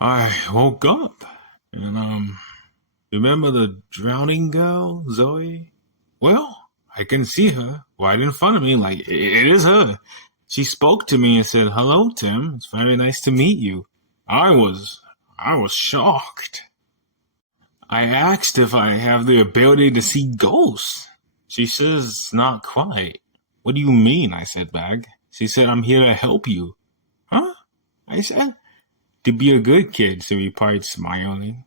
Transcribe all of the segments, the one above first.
I woke up and, remember the drowning girl, Zoe? Well, I can see her right in front of me, like it is her. She spoke to me and said, "Hello, Tim. It's very nice to meet you." I was, I was shocked. I asked if I have the ability to see ghosts. She says, "Not quite." "What do you mean?" I said back. She said, "I'm here to help you." Huh? I said. "To be a good kid," she replied, smiling.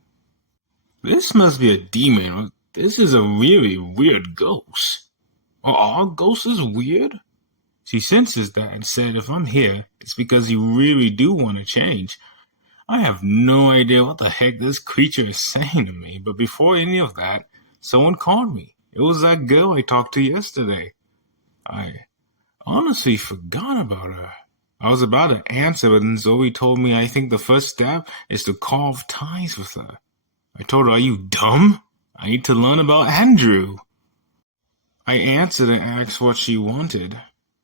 This must be a demon. This is a really weird ghost. Are all ghosts weird? She senses that and said, "If I'm here, it's because you really do want to change." I have no idea what the heck this creature is saying to me, but before any of that, someone called me. It was that girl I talked to yesterday. I honestly forgot about her. I was about to answer, but then Zoe told me I think the first step is to carve ties with her. I told her, "Are you dumb? I need to learn about Andrew." I answered and asked what she wanted.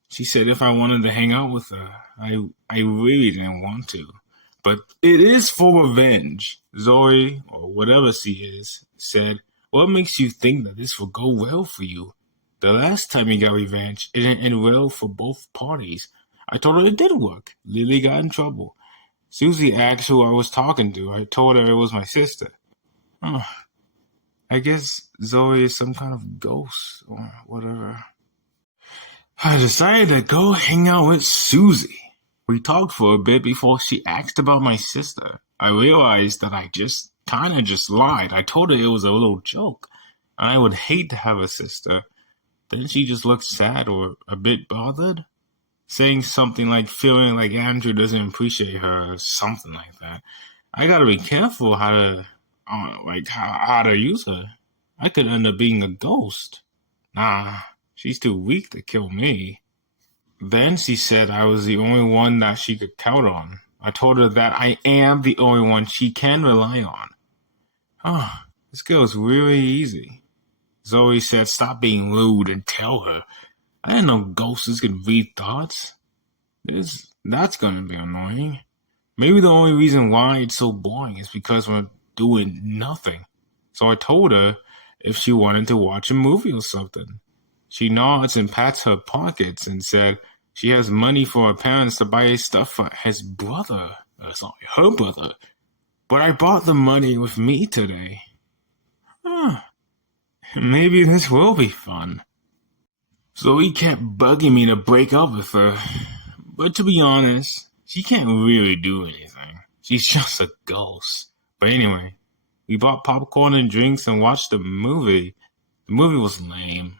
She said if I wanted to hang out with her. I really didn't want to. But it is for revenge. Zoe, or whatever she is, said, "What makes you think that this will go well for you? The last time you got revenge, it didn't end well for both parties." I told her it did work. Lily got in trouble. Susie asked who I was talking to. I told her it was my sister. Oh, I guess Zoe is some kind of ghost or whatever. I decided to go hang out with Susie. We talked for a bit before she asked about my sister. I realized that I just lied. I told her it was a little joke. I would hate to have a sister. Then she just looked sad or a bit bothered, saying something like feeling like Andrew doesn't appreciate her or something like that. I gotta be careful how to use her. I could end up being a ghost. Nah, she's too weak to kill me. Then she said I was the only one that she could count on. I told her that I am the only one she can rely on. Oh, this girl's really easy. Zoe said stop being rude and tell her. I didn't know ghosts can read thoughts. That's gonna be annoying. Maybe the only reason why it's so boring is because we're doing nothing. So I told her if she wanted to watch a movie or something. She nods and pats her pockets and said she has money for her parents to buy stuff for his brother. Sorry, her brother. But I brought the money with me today. Huh. Maybe this will be fun. So he kept bugging me to break up with her. But to be honest, she can't really do anything. She's just a ghost. But anyway, we bought popcorn and drinks and watched the movie. The movie was lame.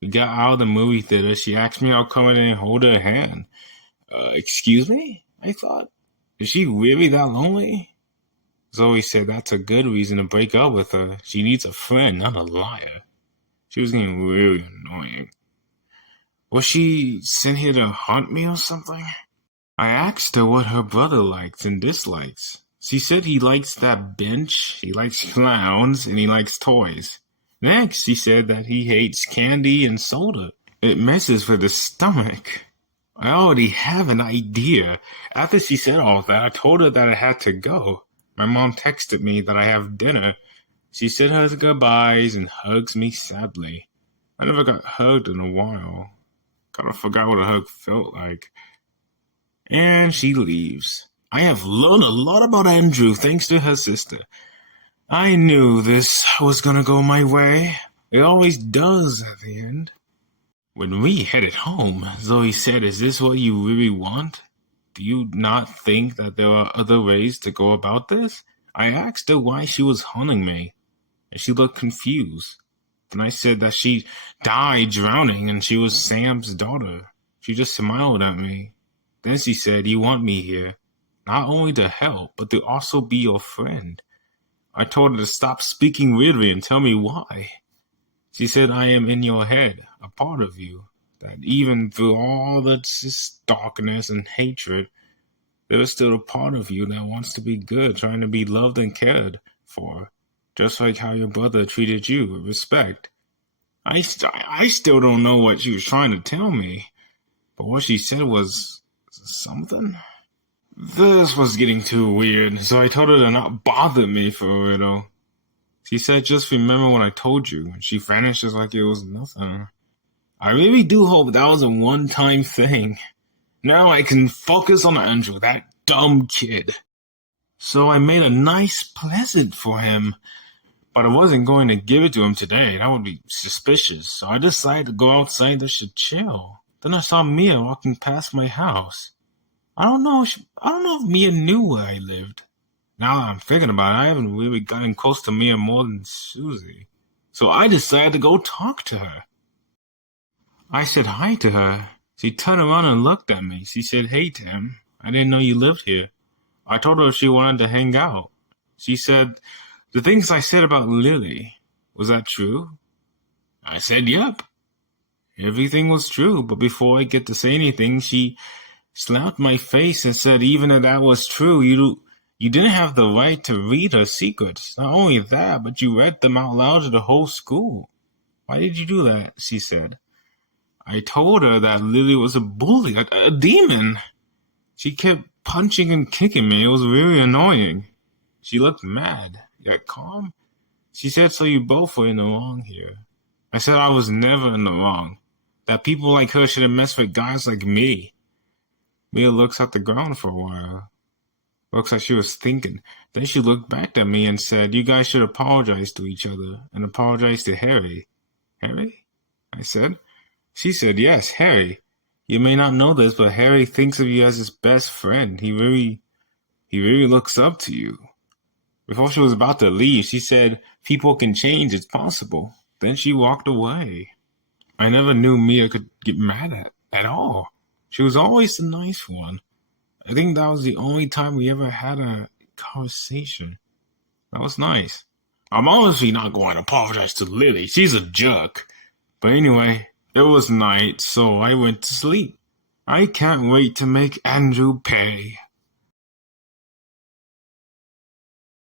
We got out of the movie theater. She asked me I'll come in and hold her hand. Excuse me? I thought. Is she really that lonely? Zoe said that's a good reason to break up with her. She needs a friend, not a liar. She was getting really annoying. Was she sent here to haunt me or something? I asked her what her brother likes and dislikes. She said he likes that bench, he likes clowns, and he likes toys. Next, she said that he hates candy and soda. It messes with his stomach. I already have an idea. After she said all that, I told her that I had to go. My mom texted me that I have dinner. She said her goodbyes and hugs me sadly. I never got hugged in a while. Kind of forgot what a hug felt like. And she leaves. I have learned a lot about Andrew thanks to her sister. I knew this was gonna go my way. It always does at the end. When we headed home, Zoe said, "Is this what you really want? Do you not think that there are other ways to go about this?" I asked her why she was haunting me, and she looked confused. Then I said that she died drowning and she was Sam's daughter. She just smiled at me. Then she said, "You want me here, not only to help, but to also be your friend." I told her to stop speaking weirdly and tell me why. She said, "I am in your head, a part of you, that even through all the darkness and hatred, there is still a part of you that wants to be good, trying to be loved and cared for, just like how your brother treated you with respect." I still don't know what she was trying to tell me, but what she said was something. This was getting too weird, so I told her to not bother me for a little. She said, just remember when I told you. And she vanished just like it was nothing. I really do hope that was a one-time thing. Now I can focus on Andrew, that dumb kid. So I made a nice present for him, but I wasn't going to give it to him today. That would be suspicious. So I decided to go outside just to chill. Then I saw Mia walking past my house. I don't know if Mia knew where I lived. Now that I'm thinking about it, I haven't really gotten close to Mia more than Susie. So I decided to go talk to her. I said hi to her. She turned around and looked at me. She said, "Hey, Tim, I didn't know you lived here." I told her if she wanted to hang out. She said, "The things I said about Lily, was that true?" I said, "Yep." Everything was true, but before I get to say anything, she slapped my face and said, even if that was true, you didn't have the right to read her secrets. Not only that, but you read them out loud to the whole school. Why did you do that? She said. I told her that Lily was a bully, a demon. She kept punching and kicking me. It was really annoying. She looked mad, yet calm. She said, so you both were in the wrong here. I said I was never in the wrong. That people like her shouldn't mess with guys like me. Mia looks at the ground for a while. Looks like she was thinking. Then she looked back at me and said, you guys should apologize to each other and apologize to Harry. Harry? I said. She said, yes, Harry. You may not know this, but Harry thinks of you as his best friend. He really looks up to you. Before she was about to leave, she said, people can change, it's possible. Then she walked away. I never knew Mia could get mad at all. She was always the nice one. I think that was the only time we ever had a conversation. That was nice. I'm honestly not going to apologize to Lily. She's a jerk. But anyway, it was night, so I went to sleep. I can't wait to make Andrew pay.